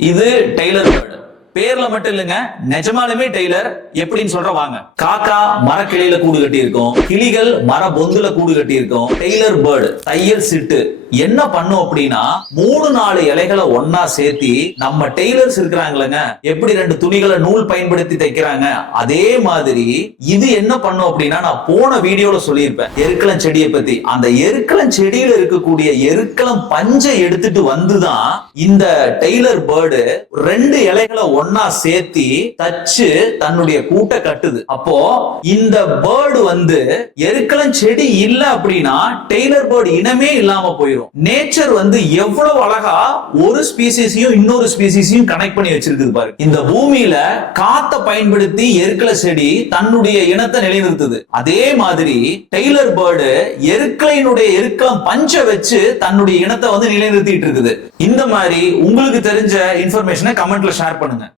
இது Taylor bird. பேர்ல மட்டும் இல்லைங்க, நிஜமாலுமே டெய்லர். எப்படின்னு சொல்ற வாங்க. காக்கா மரக்கிளையில கூடு கட்டி இருக்கும், கிளிகள் மர பொந்துல கூடு கட்டி இருக்கும். டெய்லர் பேர்டு தையல் சிட்டு என்ன பண்ணும் அப்படின்னா 3-4 இலைகளை ஒன்னா சேர்த்தி, நம்ம டெய்லர்ஸ் இருக்கிறாங்களங்க எப்படி 2 துணிகளை நூல் பயன்படுத்தி தைக்கிறாங்க, அதே மாதிரி இது என்ன பண்ணும் அப்படின்னா, நான் போன வீடியோல சொல்லியிருப்பேன் எருக்களம் செடியை பத்தி. அந்த எருக்களம் செடியில இருக்கக்கூடிய எருக்களம் பஞ்சை எடுத்துட்டு வந்துதான் இந்த டெய்லர் பேர்டு 2 இலைகளை ஒன்னா சேர்த்தி தச்சு தன்னுடைய கூட்டை கட்டுது. அப்போ இந்த பேர்டு எருக்களம் செடி இல்ல அப்படின்னா டெய்லர் பேர்டு இனமே இல்லாம போயிடும். நேச்சர் எவ்வளவு அழகா ஒரு ஸ்பீசிஸையும் இன்னொரு ஸ்பீசிஸையும் கனெக்ட் பண்ணி வச்சிருக்குது பாருங்க. இந்த பூமியில காத்த பயன்படுத்தி எருக்கள செடி தன்னுடைய இனத்தை நிலைநிறுத்துது. அதே மாதிரி டெய்லர் பேர்டு எருக்களினுடைய எருக்களம் பஞ்ச வச்சு தன்னுடைய இனத்தை நிலைநிறுத்திட்டு இருக்குது. இந்த மாதிரி உங்களுக்கு தெரிஞ்ச இன்ஃபர்மேஷனை கமெண்ட்ல ஷேர் பண்ணுங்க.